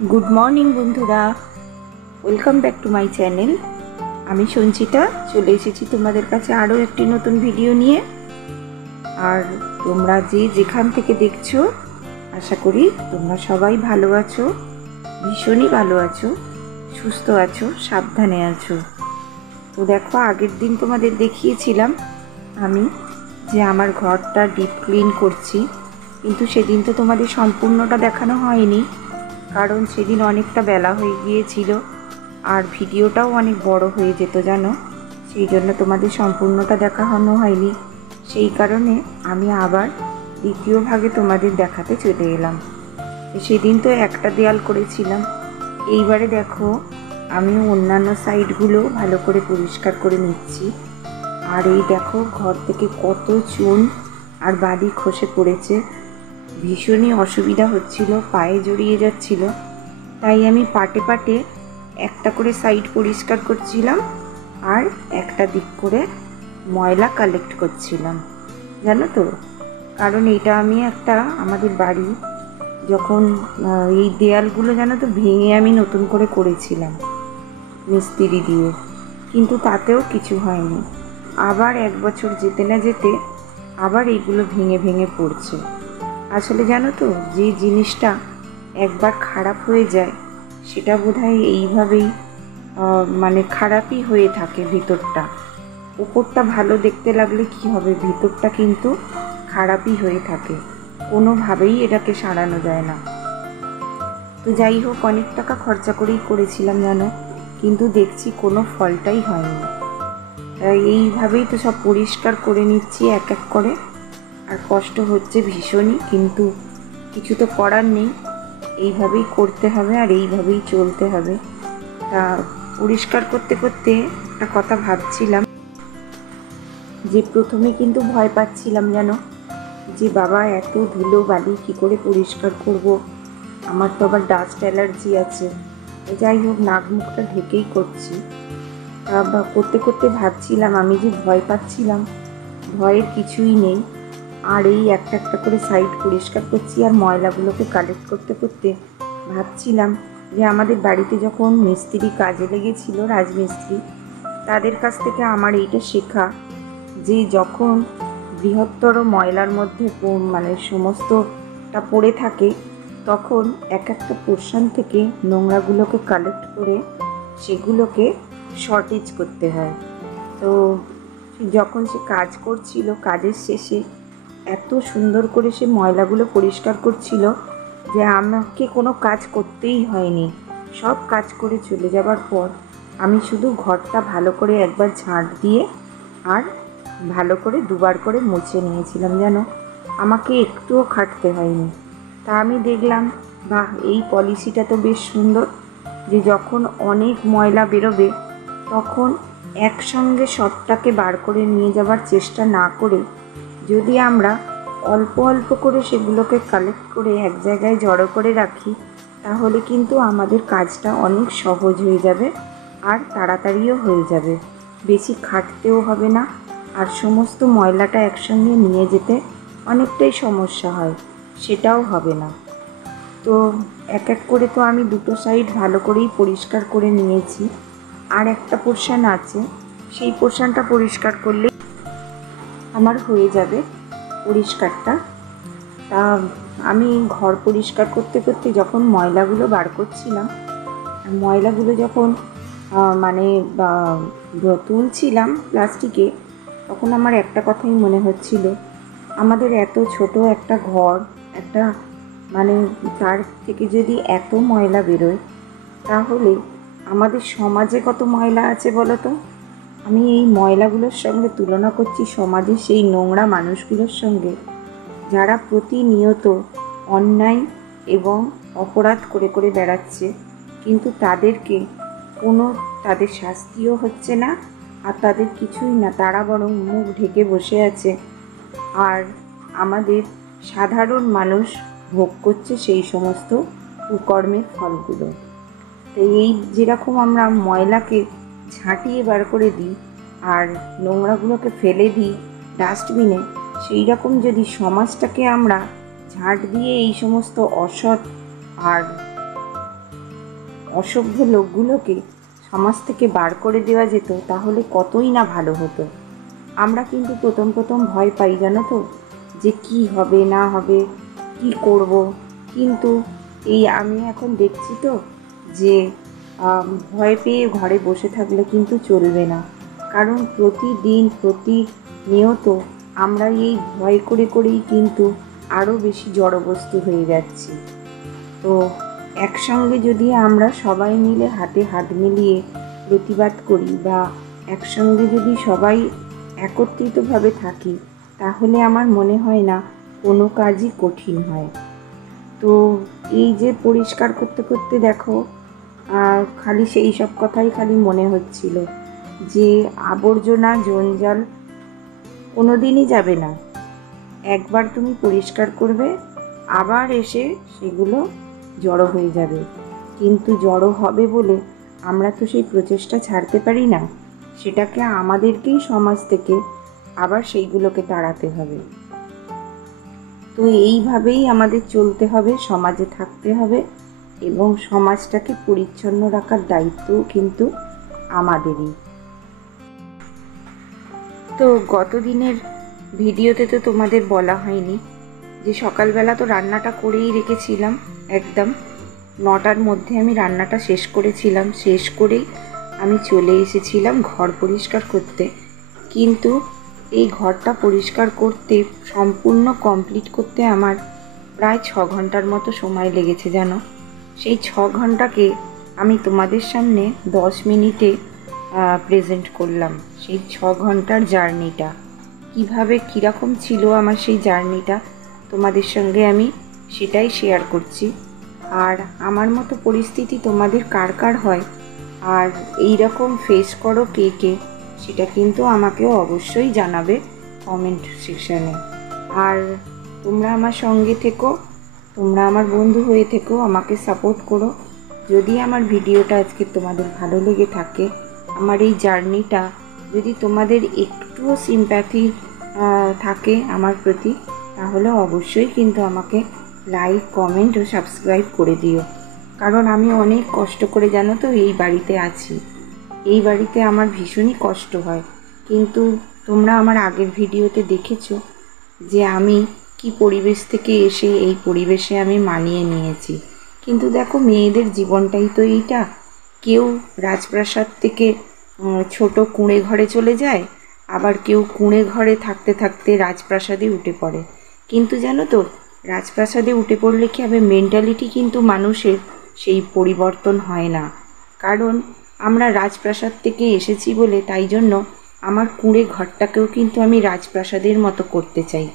Good morning बंधुरा welcome back to my channel. आमी संचिता चले एसेছি তোমাদের কাছে আরও একটি নতুন ভিডিও নিয়ে। আর তোমরা যে যেখান থেকে দেখছো আশা করি তোমরা সবাই ভালো আছো, ভীষণই ভালো আছো, সুস্থ আছো, সাবধানে আছো। তো দেখো আগের দিন তোমাদের দেখিয়েছিলাম আমি যে আমার ঘরটা ডিপ ক্লিন করছি, কিন্তু সেদিন তো তোমাদের সম্পূর্ণটা দেখানো হয়নি, কারণ সেদিন অনেকটা বেলা হয়ে গিয়েছিল আর ভিডিওটাও অনেক বড় হয়ে যেত জানো, সেই জন্য তোমাদের সম্পূর্ণটা দেখানো হয়নি। সেই কারণে আমি আবার দ্বিতীয় ভাগে তোমাদের দেখাতে চলে এলাম। সেদিন তো একটা দেয়াল করেছিলাম, এইবারে দেখো আমি অন্যান্য সাইডগুলো ভালো করে পরিষ্কার করে নিচ্ছি। আর এই দেখো ঘর থেকে কত চুন আর বালি খসে পড়েছে, ভীষণই অসুবিধা হচ্ছিল, পায়ে জড়িয়ে যাচ্ছিল। তাই আমি পাটে পাটে একটা করে সাইড পরিষ্কার করছিলাম আর একটা দিক করে ময়লা কালেক্ট করছিলাম, জানো তো। কারণ এটা আমি একটা আমাদের বাড়ি যখন এই দেয়ালগুলো জানো তো ভেঙে আমি নতুন করে করেছিলাম মিস্ত্রি দিয়ে, কিন্তু তাতেও কিছু হয়নি। আবার এক বছর যেতে না যেতে আবার এইগুলো ভেঙে ভেঙে পড়ছে। আসলে জানো তো যে জিনিসটা একবার খারাপ হয়ে যায় সেটা বোধহয় এইভাবেই মানে খারাপই হয়ে থাকে। ভিতরটা উপরটা ভালো দেখতে লাগলে কি হবে, ভিতরটা কিন্তু খারাপই হয়ে থাকে, কোনোভাবেই এটাকে সারানো যায় না। তো যাই হোক, অনেক টাকা খরচা করেই করেছিলাম জানো, কিন্তু দেখছি কোনো ফলটাই হয়নি। এইভাবেই তো সব পরিষ্কার করে নিচ্ছি এক এক করে, আর কষ্ট হচ্ছে ভীষণই, কিন্তু কিছু তো করার নেই, এইভাবেই করতে হবে আর এইভাবেই চলতে হবে। তা পরিষ্কার করতে করতে একটা কথা ভাবছিলাম যে প্রথমে কিন্তু ভয় পাচ্ছিলাম জানো, যে বাবা এত ধুলো বালি কী করে পরিষ্কার করব, আমার তো আবার ডাস্ট অ্যালার্জি আছে। যাই হোক নাক মুখটা ঢেকেই করছি। করতে করতে ভাবছিলাম আমি যে ভয় পাচ্ছিলাম, ভয়ের কিছুই নেই। আর এই একটা একটা করে সাইড পরিষ্কার করছি আর ময়লাগুলোকে কালেক্ট করতে করতে ভাবছিলাম যে আমাদের বাড়িতে যখন মিস্ত্রি কাজে লেগেছিল, রাজমিস্ত্রি, তাদের কাছ থেকে আমার এইটা শেখা যে যখন বৃহত্তর ময়লার মধ্যে মানে সমস্তটা পড়ে থাকে, তখন এক একটা পোর্শন থেকে নোংরাগুলোকে কালেক্ট করে সেগুলোকে শর্টেজ করতে হয়। তো যখন সে কাজ করছিল, কাজের শেষে এত সুন্দর করে সে ময়লাগুলো পরিষ্কার করছিল যে আমাকে কোনো কাজ করতেই হয়নি। সব কাজ করে চলে যাবার পর আমি শুধু ঘরটা ভালো করে একবার ঝাঁট দিয়ে আর ভালো করে দুবার করে মুছে নিয়েছিলাম জানো, আমাকে একটুও খাটতে হয়নি। তা আমি দেখলাম বাহ, এই পলিসিটা তো বেশ সুন্দর, যে যখন অনেক ময়লা বেরোবে তখন একসঙ্গে সবটাকে বার করে নিয়ে যাবার চেষ্টা না করে যদি আমরা অল্প অল্প করে সেগুলোকে কালেক্ট করে এক জায়গায় জড়ো করে রাখি, তাহলে কিন্তু আমাদের কাজটা অনেক সহজ হয়ে যাবে আর তাড়াতাড়িও হয়ে যাবে, বেশি খাটতেও হবে না। আর সমস্ত ময়লাটা একসঙ্গে নিয়ে যেতে অনেকটাই সমস্যা হয়, সেটাও হবে না। তো এক এক করে তো আমি দুটো সাইড ভালো করেই পরিষ্কার করে নিয়েছি, আর একটা পোর্শন আছে, সেই পোর্শনটা পরিষ্কার করলে আমার হয়ে যাবে পরিষ্কারটা। তা আমি ঘর পরিষ্কার করতে করতে যখন ময়লাগুলো বার করছিলাম, ময়লাগুলো যখন মানে তুলছিলাম প্লাস্টিকে, তখন আমার একটা কথাই মনে হচ্ছিল, আমাদের এত ছোট একটা ঘর, একটা মানে তার থেকে যদি এত ময়লা বেরোয়, তাহলে আমাদের সমাজে কত ময়লা আছে বলো তো। আমি এই ময়লাগুলোর সঙ্গে তুলনা করছি সমাজে সেই নোংরা মানুষগুলোর সঙ্গে, যারা প্রতিনিয়ত অন্যায় এবং অপরাধ করে করে বেড়াচ্ছে, কিন্তু তাদেরকে তাদের শাস্তিও হচ্ছে না আর তাদের কিছুই না, তারা বরং মুখ ঢেকে বসে আছে। আর আমাদের সাধারণ মানুষ ভোগ করছে সেই সমস্ত কুকর্মের ফলগুলো। তো এই যেরকম আমরা ময়লাকে ঝাঁটিয়ে বার করে দিই আর নোংরাগুলোকে ফেলে দিই ডাস্টবিনে, সেই রকম যদি সমাজটাকে আমরা ঝাঁট দিয়ে এই সমস্ত অসৎ আর অসভ্য লোকগুলোকে সমাজ থেকে বার করে দেওয়া যেত তাহলে কতই না ভালো হতো। আমরা কিন্তু প্রথম প্রথম ভয় পাই জানো তো, যে কি হবে না হবে, কি করব। কিন্তু এই আমি এখন দেখছি তো যে ভয় পেয়ে ঘরে বসে থাকলে কিন্তু চলবে না। কারণ প্রতিদিন প্রতিনিয়ত আমরা এই ভয় করে করেই কিন্তু আরও বেশি জড়বস্তু হয়ে যাচ্ছি। তো একসঙ্গে যদি আমরা সবাই মিলে হাতে হাত মিলিয়ে প্রতিবাদ করি বা একসঙ্গে যদি সবাই একত্রিতভাবে থাকি, তাহলে আমার মনে হয় না কোনো কাজই কঠিন হয়। তো এই যে পরিষ্কার করতে করতে দেখো, খালি সেই সব কথাই খালি মনে হচ্ছিল যে আবর্জনা জঞ্জাল কোনো দিনই যাবে না। একবার তুমি পরিষ্কার করবে, আবার এসে সেগুলো জড়ো হয়ে যাবে। কিন্তু জড়ো হবে বলে আমরা তো সেই প্রচেষ্টা ছাড়তে পারি না, সেটাকে আমাদেরকেই সমাজ থেকে আবার সেইগুলোকে তাড়াতে হবে। তো এইভাবেই আমাদের চলতে হবে, সমাজে থাকতে হবে এবং সমাজটাকে পরিচ্ছন্ন রাখার দায়িত্বও কিন্তু আমাদেরই। তো গত দিনের ভিডিওতে তো তোমাদের বলা হয়নি যে সকালবেলা তো রান্নাটা করেই রেখেছিলাম, একদম 9টার মধ্যে আমি রান্নাটা শেষ করেছিলাম। শেষ করেই আমি চলে এসেছিলাম ঘর পরিষ্কার করতে। কিন্তু এই ঘরটা পরিষ্কার করতে সম্পূর্ণ কমপ্লিট করতে আমার প্রায় 6 ঘন্টার মতো সময় লেগেছে জানো। সেই 6 ঘন্টাকে আমি তোমাদের সামনে 10 মিনিটে প্রেজেন্ট করলাম। সেই 6 ঘন্টার জার্নিটা কীভাবে কীরকম ছিল আমার সেই জার্নিটা তোমাদের সঙ্গে আমি সেটাই শেয়ার করছি। আর আমার মতো পরিস্থিতি তোমাদের কার কার হয় আর এই রকম ফেস করো কে কে, সেটা কিন্তু আমাকেও অবশ্যই জানাবে কমেন্ট সেকশানে। আর তোমরা আমার সঙ্গে থেকো, তোমরা আমার বন্ধু হয়ে থেকো, আমাকে সাপোর্ট করো। যদি আমার ভিডিওটা আজকে তোমাদের ভালো লেগে থাকে, আমার এই জার্নিটা যদি তোমাদের একটুও সিম্প্যাথি থাকে আমার প্রতি, তাহলে অবশ্যই কিন্তু আমাকে লাইক কমেন্ট ও সাবস্ক্রাইব করে দিও। কারণ আমি অনেক কষ্ট করে জানো তো এই বাড়িতে আছি। এই বাড়িতে আমার ভীষণই কষ্ট হয়, কিন্তু তোমরা আমার আগের ভিডিওতে দেখেছো যে আমি কি পরিবেশ থেকে এসে এই পরিবেশে আমি মানিয়ে নিয়েছি। কিন্তু দেখো, মেয়েদের জীবনটাই তো এইটা। কেউ রাজপ্রাসাদ থেকে ছোট কুঁড়ে ঘরে চলে যায়, আবার কেউ কুঁড়ে ঘরে থাকতে থাকতে রাজপ্রাসাদে উঠে পড়ে। কিন্তু জানো তো, রাজপ্রাসাদে উঠে পড়লে কি হবে, মেন্টালিটি কিন্তু মানুষের সেই পরিবর্তন হয় না। কারণ আমরা রাজপ্রাসাদ থেকে এসেছি বলে তাই জন্য আমার কুঁড়ে ঘরটাকেও কিন্তু আমি রাজপ্রাসাদের মতো করতে চাই।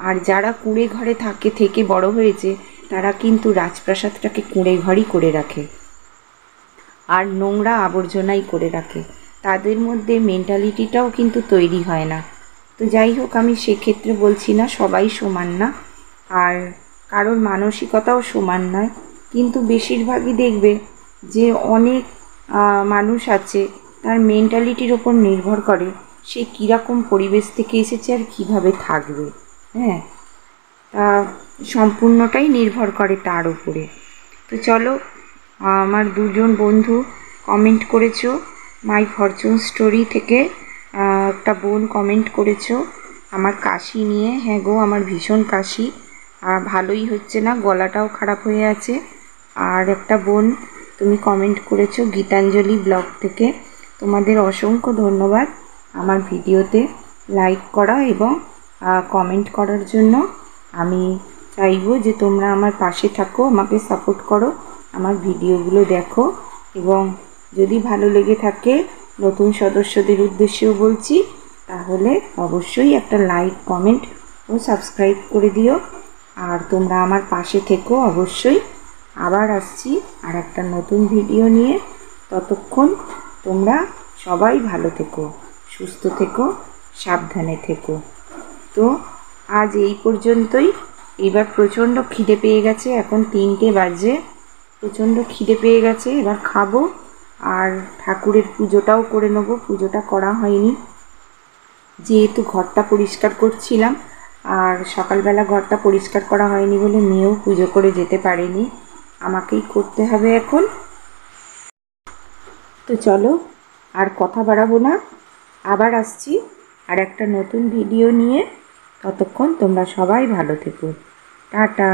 আর যারা কুঁড়ে ঘরে থেকে বড় হয়েছে, তারা কিন্তু রাজপ্রাসাদটাকে কুঁড়ে ঘরই করে রাখে আর নোংরা আবর্জনাই করে রাখে। তাদের মধ্যে মেন্টালিটিটাও কিন্তু তৈরি হয় না। তো যাই হোক, আমি সেক্ষেত্রে বলছি না সবাই সমান না, আর কারোর মানসিকতাও সমান নয়। কিন্তু বেশিরভাগই দেখবে যে অনেক মানুষ আছে, তার মেন্টালিটির ওপর নির্ভর করে সে কীরকম পরিবেশ থেকে এসেছে আর কীভাবে থাকবে। হ্যাঁ, তা সম্পূর্ণটাই নির্ভর করে তার উপরে। তো চলো, আমার দুজন বন্ধু কমেন্ট করেছো মাই ফরচুন স্টোরি থেকে। একটা বোন কমেন্ট করেছো আমার কাশি নিয়ে। হ্যাঁ গো, আমার ভীষণ কাশি, আর ভালোই হচ্ছে না, গলাটাও খারাপ হয়ে আছে। আর একটা বোন তুমি কমেন্ট করেছো গীতাঞ্জলি ব্লগ থেকে। তোমাদের অসংখ্য ধন্যবাদ আমার ভিডিওতে লাইক করা এবং কমেন্ট করার জন্য। আমি চাইবো যে তোমরা আমার পাশে থাকো, আমাকে সাপোর্ট করো, আমার ভিডিওগুলো দেখো এবং যদি ভালো লেগে থাকে, নতুন সদস্যদের উদ্দেশ্যেও বলছি, তাহলে অবশ্যই একটা লাইক কমেন্ট ও সাবস্ক্রাইব করে দিও। আর তোমরা আমার পাশে থেকো অবশ্যই। আবার আসছি আর একটা নতুন ভিডিও নিয়ে। ততক্ষণ তোমরা সবাই ভালো থেকো, সুস্থ থেকো, সাবধানে থেকো। তো আজ এই পর্যন্তই। এবার প্রচণ্ড খিদে পেয়ে গেছে, এখন 3টে বাজে, প্রচণ্ড খিদে পেয়ে গেছে, এবার খাবো। আর ঠাকুরের পুজোটাও করে নেবো, পুজোটা করা হয়নি যেহেতু ঘরটা পরিষ্কার করছিলাম। আর সকালবেলা ঘরটা পরিষ্কার করা হয়নি বলে মেয়েও পুজো করে যেতে পারেনি, আমাকেই করতে হবে এখন। তো চলো আর কথা বাড়াবো না, আবার আসছি আর একটা নতুন ভিডিও নিয়ে। ততক্ষণ তোমরা সবাই ভালো থেকো। টাটা।